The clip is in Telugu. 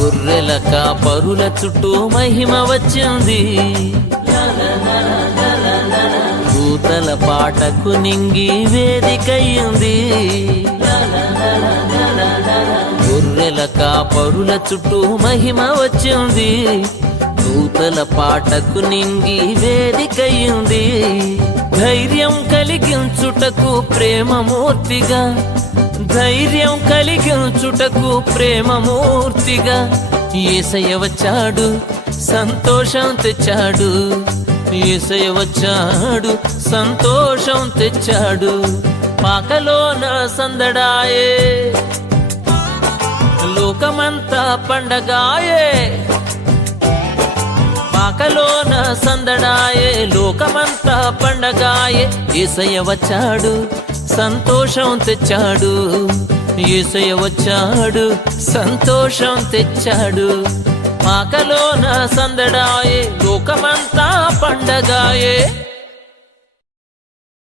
గొర్రెల కాపరుల చుట్టూ మహిమ వచ్చింది. దూతల పాటకు నింగి వేదికయ్యింది. గొర్రెల కాపరుల చుట్టూ మహిమ వచ్చింది. దూతల పాటకు నింగి వేదికయ్యింది. ధైర్యం కలిగించుటకు ప్రేమమూర్తిగా, ధైర్యం కలిగించుటకు ప్రేమమూర్తిగా యేసయ్య వచ్చాడు, సంతోషం తెచ్చాడు. యేసయ్య వచ్చాడు, సంతోషం తెచ్చాడు. పాకలోన సందడాయే, లోకమంతా పండగాయే. పాకలోన సందడాయే, లోకమంతా పండగాయే. యేసయ్య వచ్చాడు, సంతోషం తెచ్చాడు. యేసయ్య వచ్చాడు, సంతోషం తెచ్చాడు. పాకలోన సందడాయే, లోకమంతా పండగాయే.